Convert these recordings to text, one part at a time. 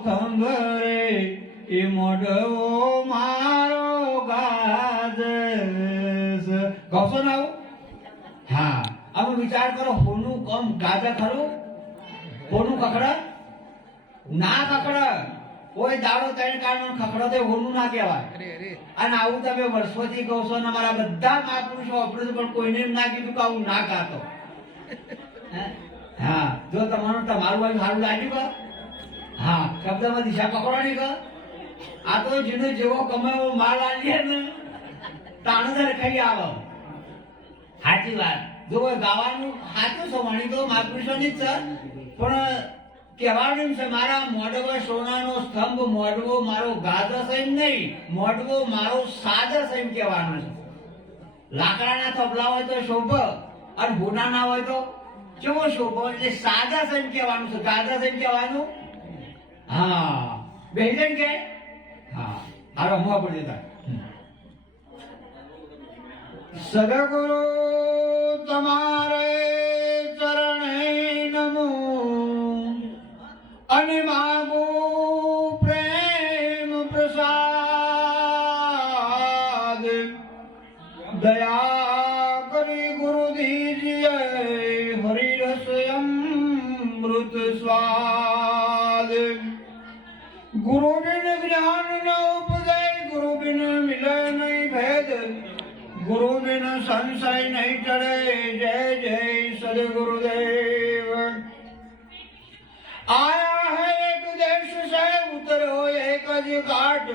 થંભરે એ મોઢવો મારો ગાજ ગૌસો ના આવું? હા. હવે વિચાર કરો હોનું કમ ગાજે ખરું? હોનું કકડ ના કકડ કોઈ દાડો ત્રણ કારણ ખકડો એ હોનું ના કહેવાય. અને આવું તમે વર્ષોથી કહો છો ને અમારા બધા મહાપુરુષો વાપર્યું પણ કોઈને એમ ના કીધું કે આવું ના કાતો હા? જો તમારું તમારું આવી સારું લાગ્યું હા શબ્દમાં દિશા પકડવાની કહો આ તો જેનો જેવો કમે એવો માલ આલીએ ને તાણદર ખાઈ આવો. સાચી વાત. જો ગાવાનું સાચું છે, વાણી તો મહાપુરુષોની જ છે. પણ કહેવાનું છે, મારા મોઢવો સોનાનો સ્તંભ, મોઢવો મારો છે એમ નહીં, મોઢવો મારો છે એમ કહેવાનું છે. લાકડાના તબલા હોય તો શોભ અને ભૂના ના હોય તો કેવો શોભ? એટલે છે એમ કહેવાનું છે ગાધા એમ કહેવાનું? હા. બેહીને કે? હા. હારો મોં પડી જતા. સદગુરુ તમારે ચરણે નમો અને માગો પ્રેમ પ્રસાદ. દયા કરી ગુરુ દીજીએ હરિરસ અમૃત સ્વાદ. गुरु बिन ज्ञान न उपजय गुरु बिन मिले नहीं भेद। गुरु बिन संशय नहीं चढ़े, जय जय सद गुरुदेव आया है एक देश से, उतर हो एक घाट।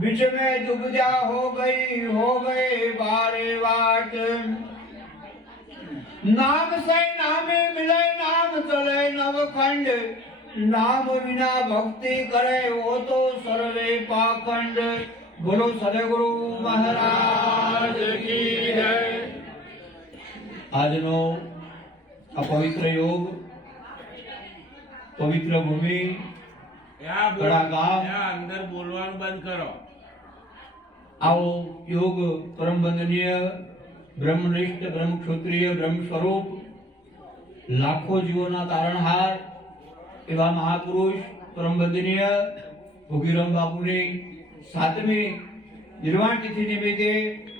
बीच में दुबजा हो गई, हो गए बारे वाट नाम से नामे मिले नाम चले नव खंड। નામ વિના ભક્તિ કરે એવો તો સર્વે પાખંડ. બોલો સદગુરુ મહારાજ કી જય. આજનો આ પવિત્ર યોગ પવિત્ર ભૂમિ અંદર બોલવાનું બંધ કરો. આવો યોગ પરમ વંદનીય બ્રહ્મનિષ્ઠ બ્રહ્મ ક્ષત્રિય બ્રહ્મ સ્વરૂપ લાખો જીવોના તારણહાર એવા મહાપુરુષ પરમ વંદનીય ભોગીરામ બાપુની સાતમી નિર્વાણ તિથિ નિમિત્તે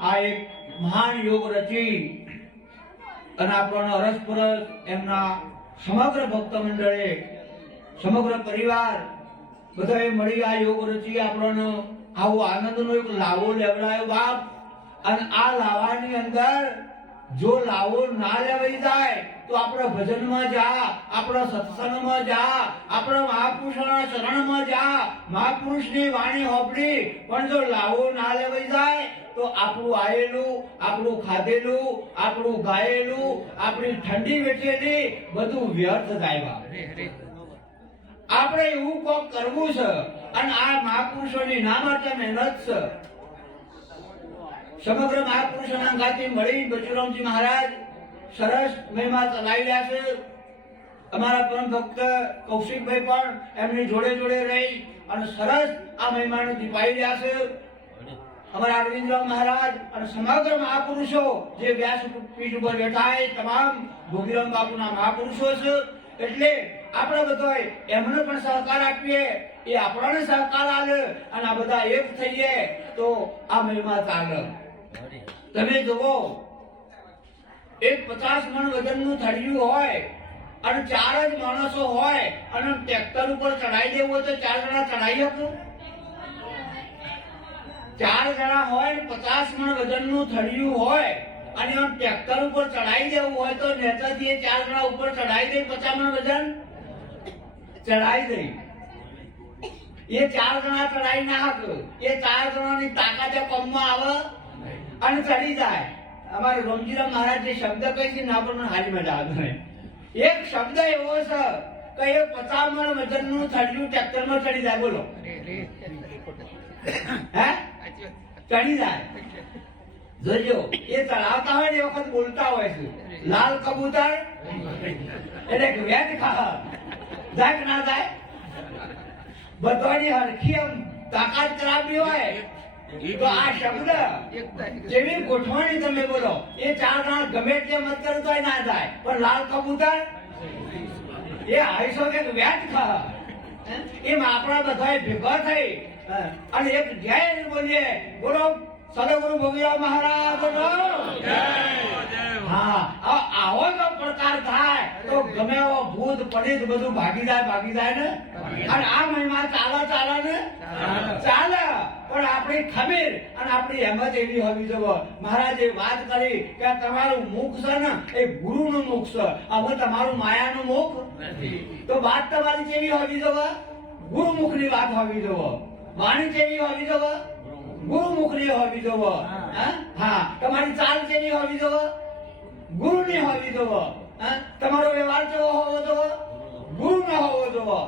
આ એક મહાન યોગ રચી અને આપણને અરસપરસ એમના સમગ્ર ભક્ત મંડળે, સમગ્ર પરિવાર બધાએ મળી આ યોગ રચી આપણને આવો આનંદનો એક લાવો લેવડાયો બાપ. અને આ લાવાની અંદર જો લાવો ના લેવાઈ જાય તો આપણે ભજનમાં જા આપણા સત્સંગમાં જા આપણા મહાપુરુષોના ચરણમાં જા. મહાપુરુષની વાણી હોપડી પણ જો લાવો ના લેવાઈ જાય તો આપણું આયેલું આપણું ખાધેલું આપણું ગાયેલું આપણી ઠંડી વેઠેલી બધું વ્યર્થ જાય અરે આપણે એવું કોક કરવું છે અને આ મહાપુરુષોની નામ મહેનત છે સમગ્ર મહાપુરુષોના અંગાથી મળી બચુરામજી મહારાજ. સરસ મહિમા ચલાવી રહ્યા છે. અમારા પરમ ભક્ત કૌશિકભાઈ પણ એમની જોડે જોડે રહી અને સરસ આ મહિમાને દીપાઈ રહ્યા છે. અમારા અરવિંદરામ મહારાજ અને સમગ્ર મહાપુરુષો જે વ્યાસ પીઠ ઉપર બેઠા એ તમામ ભોગીરામ બાપુના મહાપુરુષો છે. એટલે આપણે બધા એમને પણ સહકાર આપીએ, એ આપણને સહકાર આલે અને આ બધા એક થઈએ તો આ મહિમા ચાલે. તમે જુઓ, એક પચાસ મણ વજનનું થળિયું હોય અને ચાર જ માણસો હોય અને ટ્રેક્ટર ઉપર ચડાઈ દેવું હોય તો ચાર જણા ચડાઈ શકું ચાર જણા હોય પચાસ મણ વજનનું થળિયું હોય અને આમ ટ્રેક્ટર ઉપર ચડાઈ દેવું હોય તો નેતાજી એ ચાર જણા ઉપર ચડાઈ દે પચાસ મણ વજન? ચડાઈ દે એ ચાર જણા ચડાઈ ના હક એ ચાર જણાની તાકાત કમમાં આવે. અને ચડી જાય. અમારે રોમજીરામ મહારાજ જે શબ્દ કહે છે ના પણ હારી મજા આવે. એક શબ્દ એવો છે કે એ પચાસ મણ વજનનું થળિયું ટ્રેક્ટરમાં ચડી જાય. બોલો. હે. ચડી જાય. જોજો એ ચડાવતા હોય ને એ વખત બોલતા હોય છે. લાલ કબૂતર એટલે કે ખા જાય કે ના જાય? બધાની હરખી એમ તાકાત કરાવવી હોય. તો આ શબ્દ જેવી ગોઠવણી તમે બોલો એ ચાર જણા ગમે તે મત કરો ના થાય. પણ લાલ કબૂતર? એ આયુષો કે વ્યાજ ખા. એમ આપણા બધા ભેગા થઈ. અને એક જય બોલીએ બોલો સદગુરુ ભોગીરાવ મહારાજ હા આવો જો પ્રકાર થાય, તો ગમે એવો ભૂત પડિત બધું ભાગી જાય ભાગી જાય ને? અને આ મહિમા ચાલે ચાલે ને? ચાલે. પણ આપણી ખમીર અને આપણી હેમત એવી હોવી જોઈએ. મહારાજે વાત કરી કે તમારું મુખ છે ને, એ ગુરુનું મુખ છે. હવે તમારું માયાનું મુખ? તો વાત તમારી કેવી હોવી જોઈએ? ગુરુમુખની વાત હોવી જોઈએ. વાણી કેવી હોવી જોઈએ? ગુરુમુખની હોવી જોઈએ હા? તમારી ચાલ જેની હોવી જોઈએ ગુરુની હોવી જોવો? તમારો વ્યવહાર કેવો હોવો જોવો? ગુરુનો હોવો જોવો.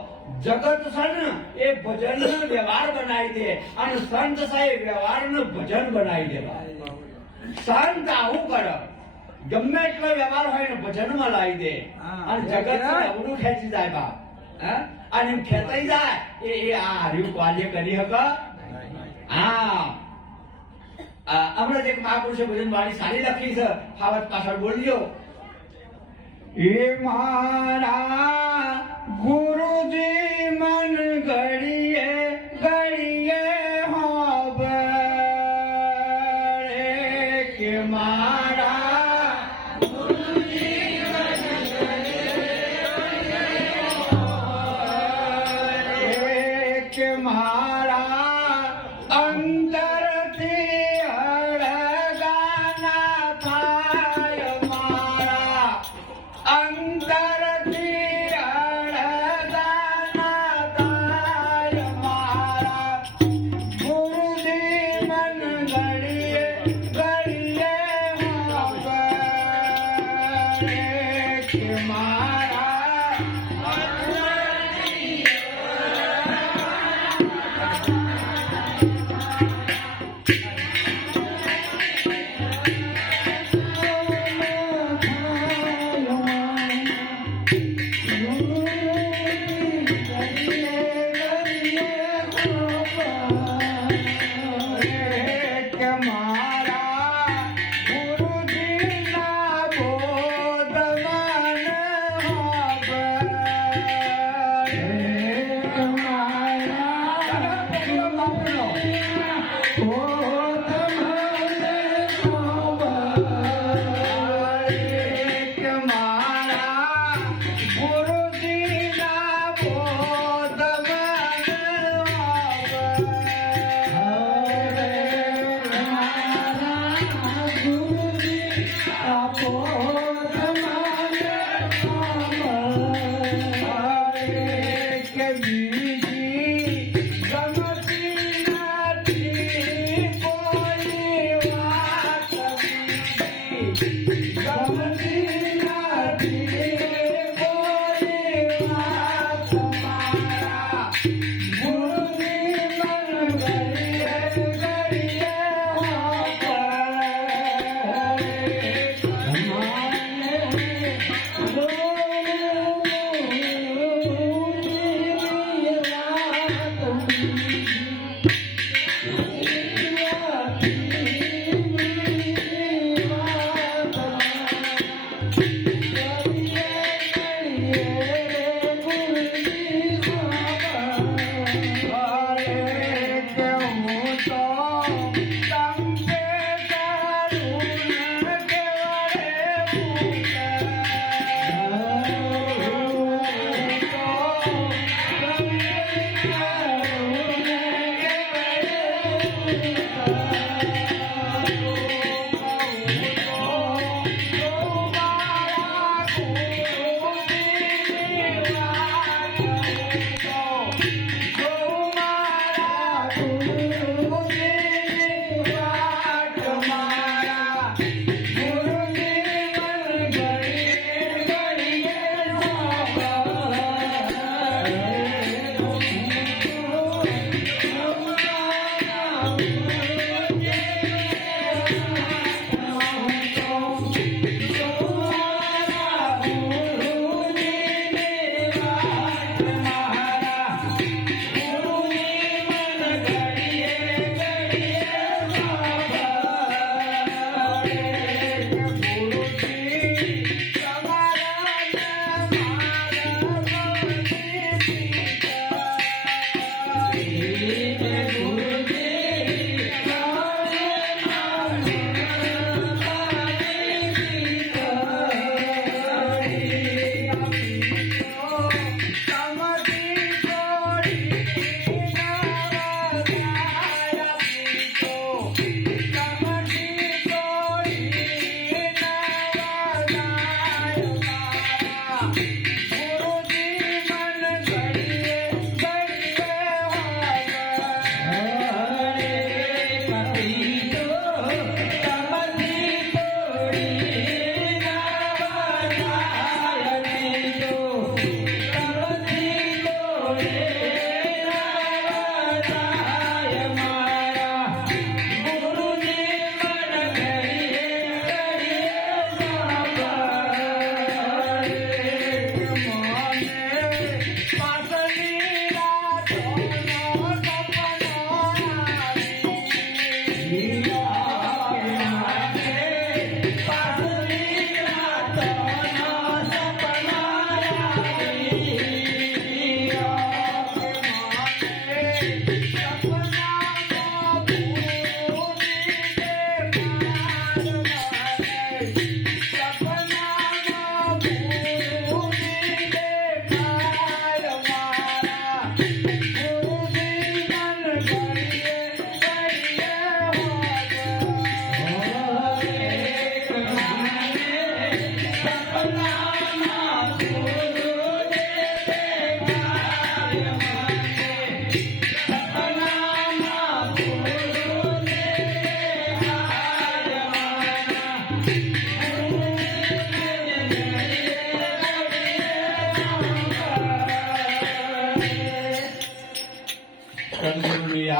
જગત સન એ ભજન વ્યવહાર બનાવી દે અને સંત સાહેબ વ્યવહારનું ભજન બનાવી દેવા. સંત આવું કરો. ગમે એટલો વ્યવહાર હોય ને ભજનમાં લાવી દે. અને જગત અવડું ખેંચી જાય બાપ. હા? અને ખેંચાઈ જાય એ એ આ હર્યું કાર્ય કરી હક. હા. હમણાં એક મહાપુરુષે ભજન વાણી સારી લખી છે. ફાવત પાછળ બોલ્યો. એ મારા ગુરુજી મન સદગુરુની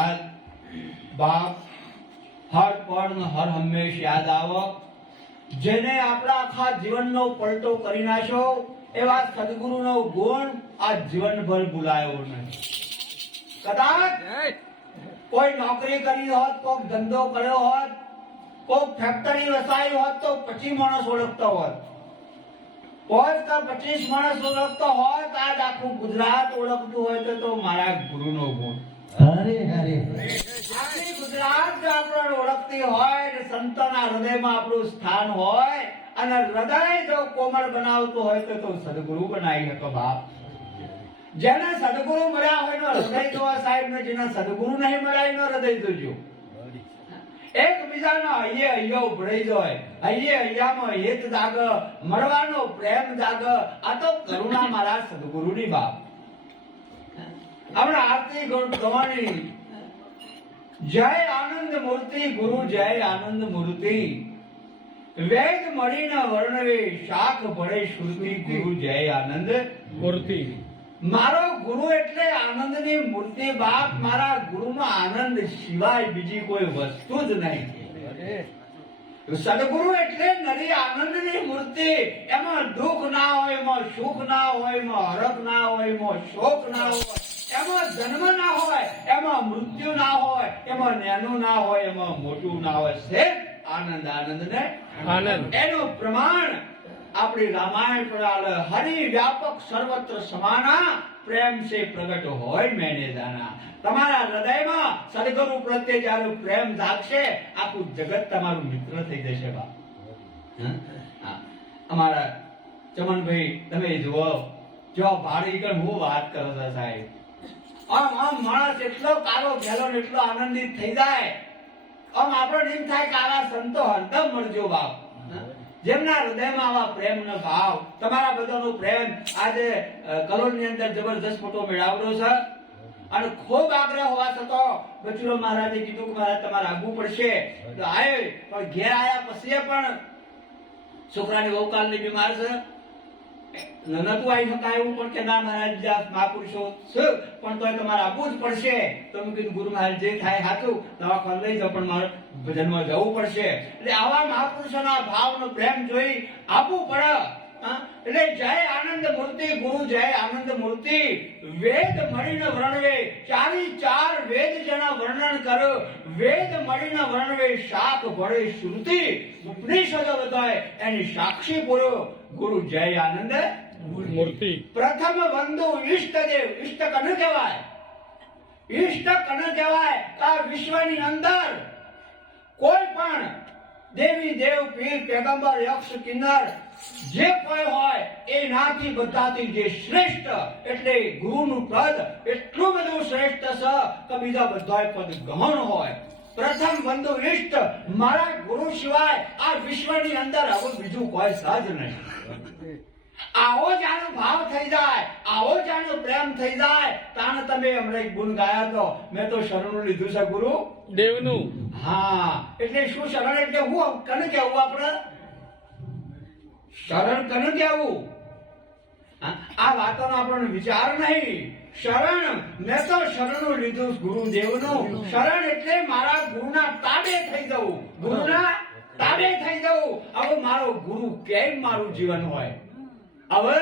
યાદ બાપ હર પળ હર હંમેશ યાદ આવો. જેને આપણા આખા જીવનનો પલટો કરી નાખ્યો એવા સદગુરુનો ગુણ આ જીવનભર ભૂલાયો નહીં. કદાચ કોઈ નોકરી કરી હોત કોઈક ધંધો કર્યો હોત કોઈક ફેક્ટરી વસાવી હોત તો પછી માણસ ઓળખતો હોત. કોઈ તો પચીસ માણસ ઓળખતો હોત આજ આખું ગુજરાત ઓળખતું હોય તો તો મારા ગુરુનો ગુણ. હરે હરે આપણી ગુજરાત જો આપણને ઓળખતી હોય ને સંતોના હૃદયમાં આપણું સ્થાન હોય અને હૃદય જો કોમળ બનાવતું હોય તો તો સદગુરુ બનાવી શકો બાપ. જેને સદગુરુ મળ્યા હોય નો હૃદય જોવા સાહેબ ને, જેને સદગુરુ નહીં મળ્યા એનો હૃદય જોજો એકબીજાનો હૈયે હૈયો ઉભરાઈ જાય. હૈયે હૈયામાં હિત જાગ, મળવાનો પ્રેમ જાગ. આ તો કરુણા મારા સદગુરુની બાપ. હમણાં આરતી ગવાણી. જય આનંદ મૂર્તિ, ગુરુ જય આનંદ મૂર્તિ. વેદ મળીના વર્ણવે શાખ ભળે શ્રુતિ, ગુરુ જય આનંદ મૂર્તિ. મારો ગુરુ એટલે આનંદની મૂર્તિ બાપ, મારા ગુરુમાં આનંદ સિવાય બીજી કોઈ વસ્તુ જ નહીં. સદગુરુ એટલે નરી આનંદની મૂર્તિ. એમાં દુઃખ ના હોય, એમાં સુખ ના હોય, એમાં હરખ ના હોય, એમાં શોક ના હોય. એમાં જન્મ ના હોય એમાં મૃત્યુ ના હોય એમાં નાનું ના હોય એમાં મોટું ના હોય. છે આનંદ આનંદ ને આનંદ. એનું પ્રમાણ આપણી રામાયણ પ્રણાલ હરિ વ્યાપક સર્વત્ર સમાના પ્રેમ છે પ્રગટ હોય મેને જાના. તમારા હૃદયમાં સદગુરુ પ્રત્યે જ્યારે પ્રેમ જાગશે આખું જગત તમારું મિત્ર થઈ જશે બા હા. અમારા ચમનભાઈ તમે જુઓ જો ભાડી કણ હું વાત કરો છો સાહેબ? આમ આમ માણસ એટલો કાળો ભેલો એટલો આનંદિત થઈ જાય. આમ આપણો એમ થાય કાળા સંતો હરદમ મળજો બાપ. જેમના હૃદયમાં આવા પ્રેમનો ભાવ, તમારા બધાનો પ્રેમ આજે કલોલની અંદર જબરદસ્ત ફોટો મેળાવડો છે. અને ખૂબ આગ્રહ હોવા છતાં બચુરો મહારાજે કીધું કે મહારાજ, તમારે આગવું પડશે. તો આવે પણ ઘેર આવ્યા પછી પણ છોકરાની વહુકાલની બીમાર છે. નતું આવી શકાય એવું પણ કે ના મહારાજ મહાપુરુષો પણ તોય તમારે આપવું જ પડશે તો મેં કીધું, ગુરુ મહારાજ, જે થાય સાચું દવાખાને લઈ જાઓ, પણ મારે ભજનમાં જવું પડશે એટલે આવા મહાપુરુષોના ભાવનો પ્રેમ જોઈ આપવું પડે? એટલે જય આનંદ મૂર્તિ ગુરુ જય આનંદ મૂર્તિ. વેદ મળીને વર્ણવે ચારી ચાર વેદ જેના વર્ણન કરો. વેદ મળીને વર્ણવે શાક ભળે શ્રુતિ. ઉપનિષદ બતાય એની સાક્ષી પૂરો ગુરુ જય આનંદ મૂર્તિ. પ્રથમ બંધુ ઈષ્ટદેવ ઈષ્ટ કને કહેવાય? ઈષ્ટ કને કહેવાય? આ વિશ્વની અંદર કોઈ પણ દેવી દેવ પીર પેગંબર યક્ષ કિન્નર જે કોઈ હોય એનાથી બધાથી જે શ્રેષ્ઠ, એટલે ગુરુનું પદ એટલું બધું શ્રેષ્ઠ છે કે બીજા બધા પદ ગહન હોય. પ્રથમ બંધુ ઇષ્ટ મારા ગુરુ સિવાય આ વિશ્વની અંદર આવું બીજું કોઈ સહજ નહીં. આવો જાનો ભાવ થઈ જાય, આવો જાનો પ્રેમ થઈ જાય તાને તમે હમણાં ગુણ ગાયા તો મેં તો શરણું લીધું છે ગુરુ. દેવનું. હા, એટલે શું શરણ એટલે હું કને કહેવું આપણે? શરણ કને કહેવું? આ વાતોનો આપણને વિચાર નહીં. શરણ, મેં તો શરણું લીધું ગુરુદેવનું. શરણ એટલે મારા ગુરુના તાબે થઈ જવું. ગુરુના તાબે થઈ જવું. હવે મારો ગુરુ કેમ મારું જીવન હોય? હવે